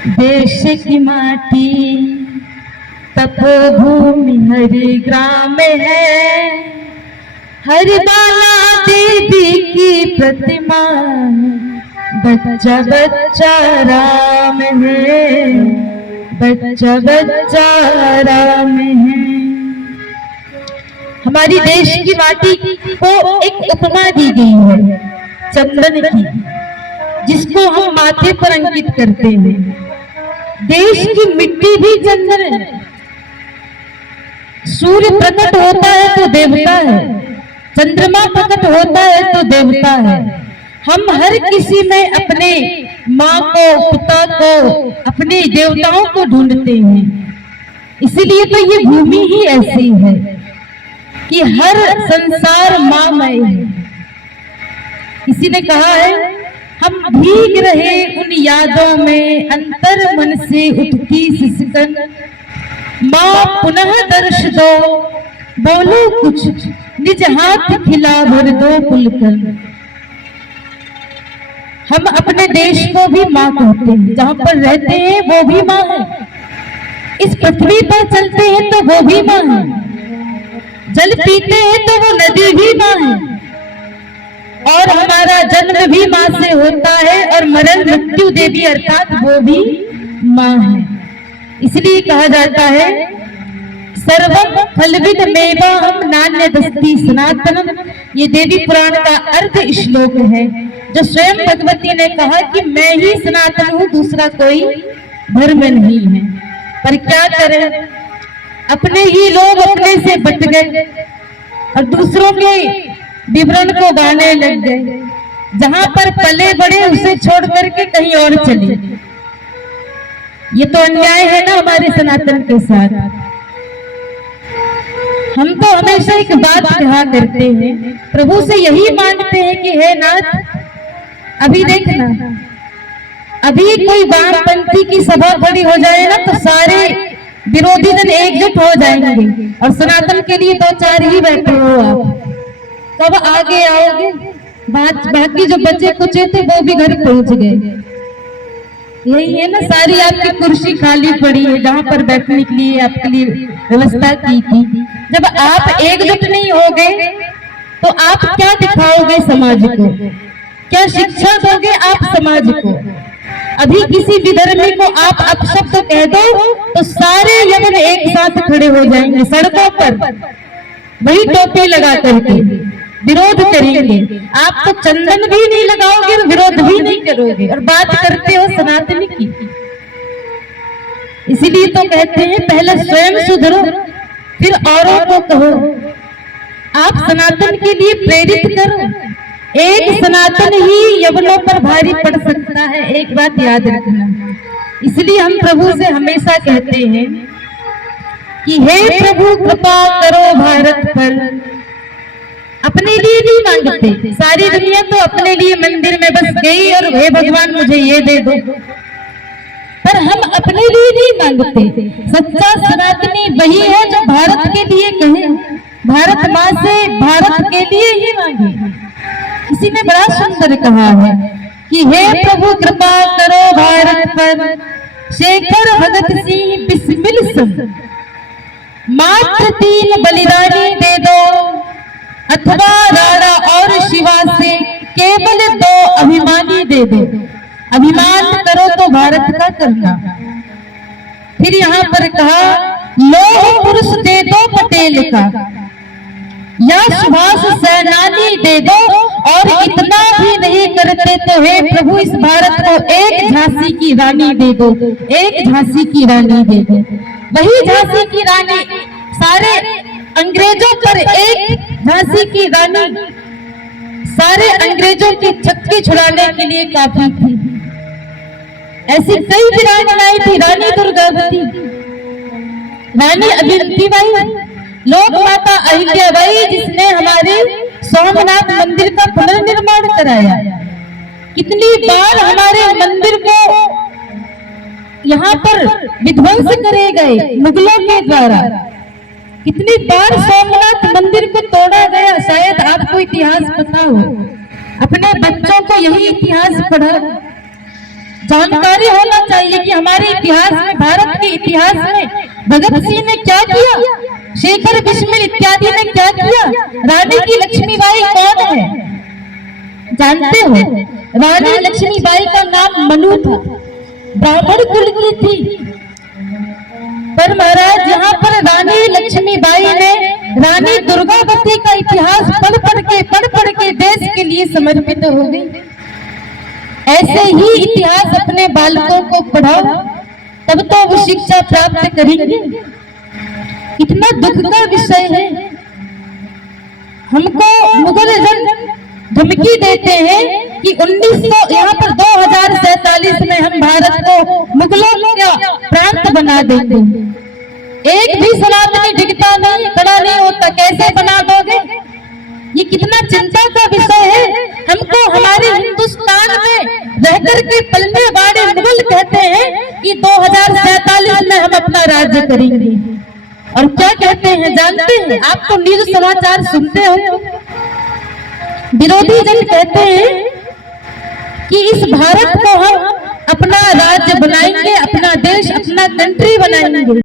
देश की माटी तपोभूमि हरि ग्राम है, हरि बाला देवी की प्रतिमा, बच्चा बच्चा राम है, बच्चा बच्चा राम है। हमारी देश की माटी को एक उपमा दी गई है चंदन की, जिसको हम माथे पर अंकित करते हैं। देश की मिट्टी भी चंदन है। सूर्य प्रकट होता है तो देवता है, चंद्रमा प्रकट होता है तो देवता है। हम हर किसी में अपने माँ को, पिता को, अपने देवताओं को ढूंढते हैं। इसलिए तो ये भूमि ही ऐसी है कि हर संसार माँमय है। किसी ने कहा है, हम भीग रहे उन यादों में, अंतर मन से उठती सिसकन, माँ पुनः दर्श दो, बोलो कुछ, निज हाथ खिला भर दो पुलकन। हम अपने देश को भी माँ कहते हैं, जहाँ पर रहते हैं वो भी माँ है। इस पृथ्वी पर चलते हैं तो वो भी माँ है, जल पीते हैं तो वो नदी भी माँ है, और हमारा जन्म भी माँ से होता है, और मरण मृत्यु देवी अर्थात वो भी माँ है। इसलिए कहा जाता है, सर्वम फलविद मेवाहम नान्यदस्ति सनातनम। ये देवी पुराण का अर्थ श्लोक है, जो स्वयं भगवती ने कहा कि मैं ही सनातन हूँ, दूसरा कोई धर्म नहीं है। पर क्या करें, अपने ही लोग अपने से बट गए और दूसरों के विवरण को गाने लग गए। जहां पर पले बड़े उसे छोड़ करके कहीं और चले। ये तो अन्याय है ना हमारे सनातन के साथ। हम तो हमेशा एक बात कहा करते हैं, प्रभु से यही मांगते हैं कि हे नाथ, अभी देखना, अभी कोई वामपंथी की सभा बड़ी हो जाए ना तो सारे विरोधी जन एकजुट हो जाएंगे, और सनातन के लिए दो चार ही बैठे हो आप, कब आगे आओगे? बाकी जो बचे कुचे थे वो भी घर पहुंच गए। यही है ना, सारी आपकी कुर्सी खाली पड़ी है, जहां पर बैठने के लिए आपके लिए व्यवस्था की थी। जब आप एकजुट नहीं होगे तो आप क्या दिखाओगे समाज को, क्या शिक्षा दोगे आप समाज को? अभी किसी विधर्मी को आप अपशब्द कह दो तो सारे यमन एक साथ खड़े हो जाएंगे सड़कों पर, वही टोपी लगा करके विरोध करेंगे। आप तो चंदन भी नहीं लगाओगे और विरोध भी नहीं करोगे, और बात करते हो सनातनी की। इसीलिए तो कहते हैं, पहले स्वयं सुधरो फिर औरों को कहो। आप सनातन के लिए प्रेरित करो। एक सनातन ही यवनों पर भारी पड़ सकता है, एक बात याद रखना। इसलिए हम प्रभु से हमेशा कहते हैं कि हे प्रभु कृपा करो भारत पर। अपने लिए नहीं मांगते, सारी दुनिया तो अपने लिए मंदिर में बस गई और हे भगवान मुझे ये दे दो, पर हम अपने लिए नहीं मांगते। सच्चा सनातनी वही है जो भारत के लिए कहे, भारत माँ से भारत के लिए ही मांगे। किसी ने बड़ा सुंदर कहा है कि हे प्रभु कृपा करो भारत पर, शेखर भगत सिंह बिस्मिल सब, मात्र 3 बलिदानी दे दो, अथवा राणा और शिवा से केवल 2 अभिमानी दे दो। अभिमान करो तो भारत का करना। फिर यहाँ पर कहा, लोह पुरुष दे दो पटेल का, या सुभाष सेनानी दे दो, और इतना भी नहीं करते तो हे प्रभु इस भारत को एक झांसी की रानी दे दो, एक झांसी की रानी दे दो। वही झांसी की रानी सारे अंग्रेजों पर, एक झांसी की रानी सारे अंग्रेजों की छक्के छुड़ाने के लिए काफी थी। ऐसी कई भी रानी थी, रानी दुर्गावती, रानी अविंतीबाई, लोक माता अहिल्याबाई, जिसने हमारे सोमनाथ मंदिर का पुनर्निर्माण कराया। कितनी बार हमारे मंदिर को यहाँ पर विध्वंस करे गए मुगलों के द्वारा, कितनी बार सोमनाथ मंदिर को तोड़ा गया। शायद आपको इतिहास पता हो, अपने बच्चों को यही इतिहास पढ़ा। जानकारी होना चाहिए कि हमारे इतिहास में, भारत के इतिहास में भगत सिंह ने क्या किया, शेखर बिस्मिल इत्यादि ने क्या किया। रानी की लक्ष्मीबाई कौन है जानते हो? रानी लक्ष्मीबाई का नाम मनु था, ब्राह्मण कुल की थी। पर महाराज यहाँ पर रानी लक्ष्मीबाई ने रानी दुर्गावती का इतिहास पढ़ पढ़ के देश के लिए समर्पित हो गई। ऐसे ही इतिहास अपने बालकों को पढ़ाओ, तब तो वो शिक्षा प्राप्त करेंगे। इतना दुख का विषय है, हमको मुगल धमकी देते हैं कि 1900 यहाँ पर 2047 में हम भारत को मुगलों का प्रांत बना देंगे। एक भी सनातनी डिगता नहीं, खड़ा नहीं होता, कैसे बना दोगे? ये कितना चिंता का विषय है। हमको हमारे हिंदुस्तान में रहकर के पलने वाले मुगल कहते हैं कि 2047 में हम अपना राज्य करेंगे। और क्या कहते हैं जानते हैं? आप तो न्यूज समाचार सुनते हो, विरोधी जन कहते हैं कि इस भारत को हम अपना राज्य बनाएंगे, अपना देश, अपना कंट्री बनाएंगे।